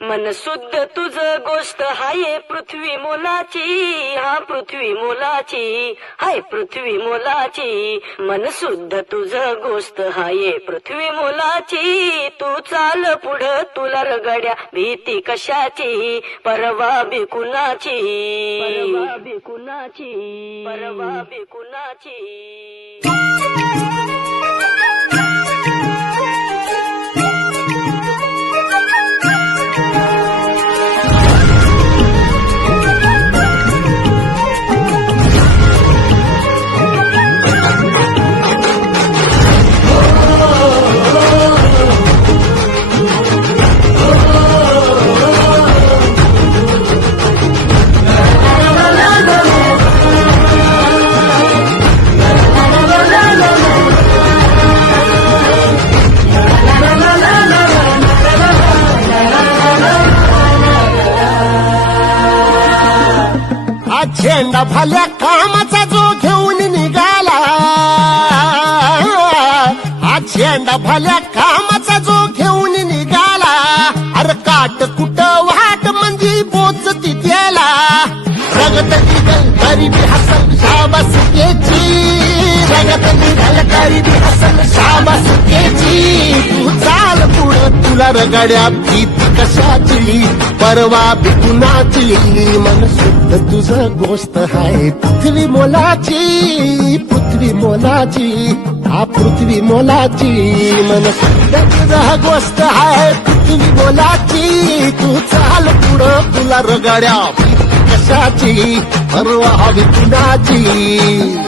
मन शुद्ध तुझ गोष्ट हाय पृथ्वी मोलाची, हा पृथ्वी मोलाची, हाय पृथ्वी मोलाची. मन शुद्ध तुझ गोष्ट हाय पृथ्वी मोलाची. तू चाल पुढं तुला रगड्या भीती कशाची, परवा बी कुणाची, परवा बी कुणाची, परवा बी कुणाची. झेंडा भल्या कामाचा जो घेऊन निघाला, हा झेंडा भल्या कामाचा जो घेऊन निघाला. अरे काट कुठं वाट म्हणजे बोचती त्याला, रगत निघल गरीबी हसल शाबासकीची, रगत निघल गरीबी हसल शाबासकीची. तू चाल पुढं तुला रगड्या भीती कशाची, परवा बी कुणाची. मन शुद्ध तुझं गोष्ट हाय पृथ्वी मोलाची, पृथ्वी मोलाची, हा पृथ्वी मोलाची. मन शुद्ध तुझं गोष्ट हाय पृथ्वी मोलाची. तू चाल पुढं तुला रगड्या भीती कशाची, परवा बी कुणाची.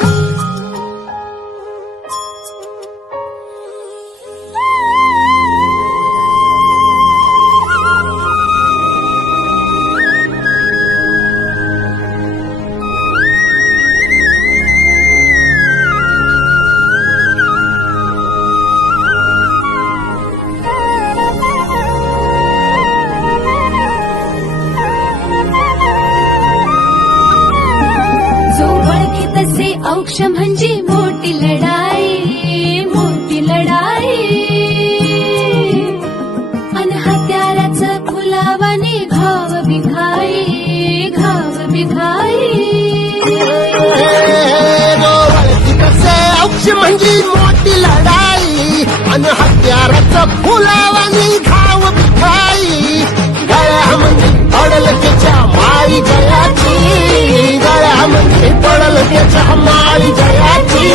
औक्ष म्हणजे मोठी लढाई, मोठी लढाई. अन हत्याराचं फुलावाने घाव बिघाई, घाव बिघाई. औक्ष म्हणजे मोठी लढाई, अन हत्याराचं फुलावाने घाव बिघाई. गळ्यामध्ये पडल त्याच्या माई जयाची, गळ्यामध्ये पडल त्याच्या माई जयाची.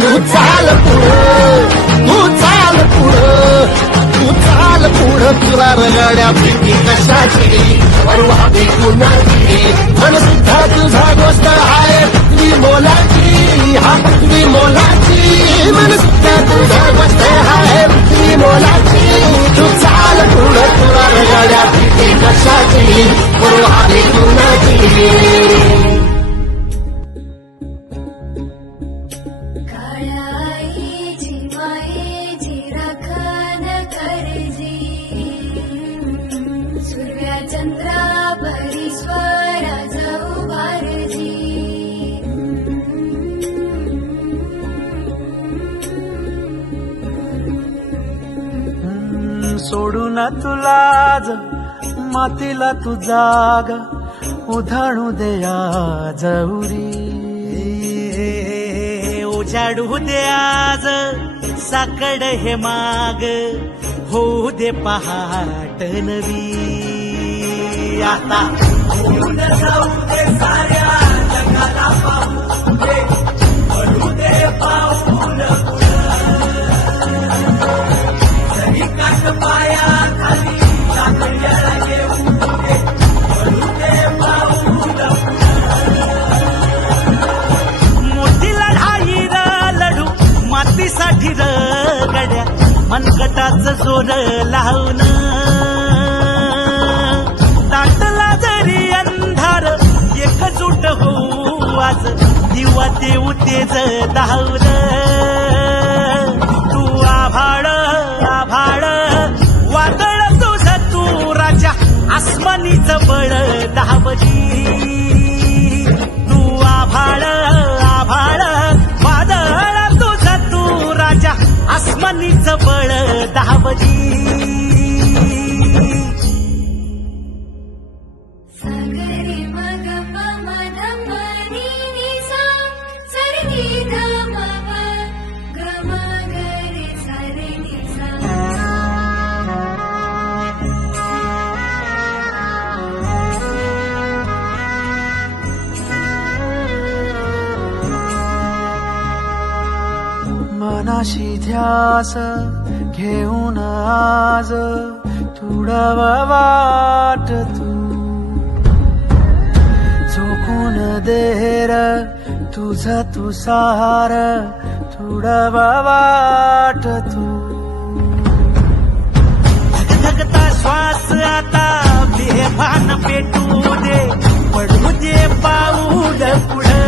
तू चाल पुढं, तू चाल पुढं, तू चाल पुढं तुला रगड्या भीती कशाची, परवा बी कुणाची. मन सुद्धा तुझा गोष्ट हाय पृथ्वी मोलाची, हा पृथ्वी मोलाची. मन सुद्धा तुझा गोष्ट हाय पृथ्वी मोलाची. तू चाल पुढं तुला रगड्या भीती कशाची, परवा बी कुणाची. चंद्रा परीश्वर जाऊ बारजी. सोडून तुला आज मातीला तू जाग, उधाणू दे आज उरी. उजाडू दे आज साकड हे माग, होऊ दे पहाट नवी. आता जाऊ दे साऱ्या जगाला पाहू दे, पडू दे पाऊल जरी काट पाया खाली साखळ्याला येऊ दे, पडू दे पाऊल. मोठी लढाई लढू मातीसाठी रगड्या, मनगटाचं जोर लावून. दाटला जरी अंधार एकजूट होऊ आज, दिवा देऊ तेज धावल. तू आभाळ आभाळ वादळ तुझं तू राजा, आसमानीच बळ धावली. तू आभाळ आभाळ वादळ तुझं तू राजा, आसमानीच बळ धावली. मनाशी ध्यास घेऊन आज तुडवा वाट तू झोकून देर तुझा तू सार तुडवा वाट तू धगधगता श्वास आता बेभान पेटू दे पडू दे पाऊल पुढं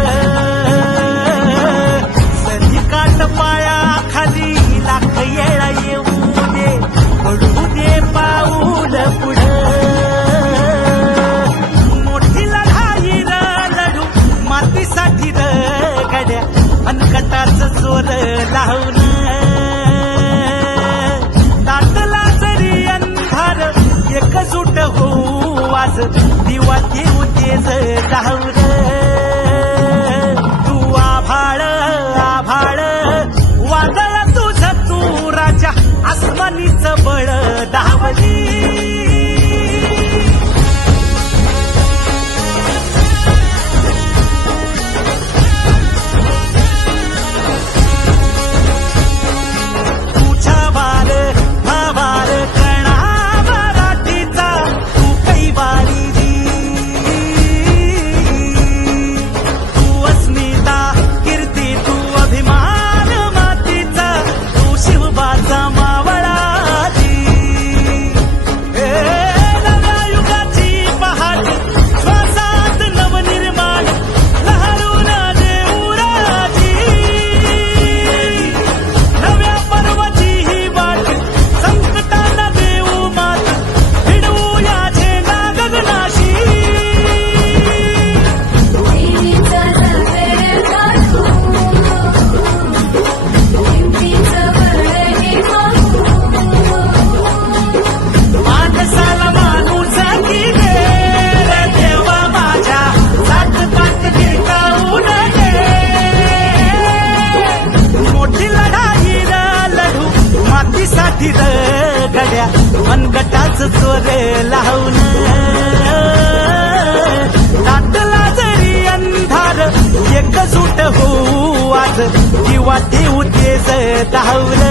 काट पाया खाली लाख येळा येऊ दे पडू दे पाऊल पुढं मोठी लढाई र लढू मातीसाठी र गड्या मनकटाच जोर लावून दाटला जरी अंधार एकजूट होऊ आज दिवा देऊ तेज लावून तू आभाळ आभाळ वादळ तुझं तू राजा आसमानीच बळ धावली तुझा वार भावार कणा मराठीचा तू कैवारी तू अस्मिता कीर्ती तू अभिमान मातीचा तू शिवबाचा मावळाची नव्या युगाची पहाट श्वासात नवनिर्माण लहरून देऊ राजी नव्या पर्वाची ही वाट संकटाला देऊ मात भिडवू या झेंडा गगनाशी देवीचा सागर काढू हिमतीचं बळ हे पाहू माणसाला माणूस की दे रे देवा माझ्या जातपात टिकावून दे मोठी लढाई र लढू मातीसाठी र गड्या मनगटाच चोर लावून दाटला जरी अंधार एकजूट होऊ आज दिवा देऊ तेज धावलं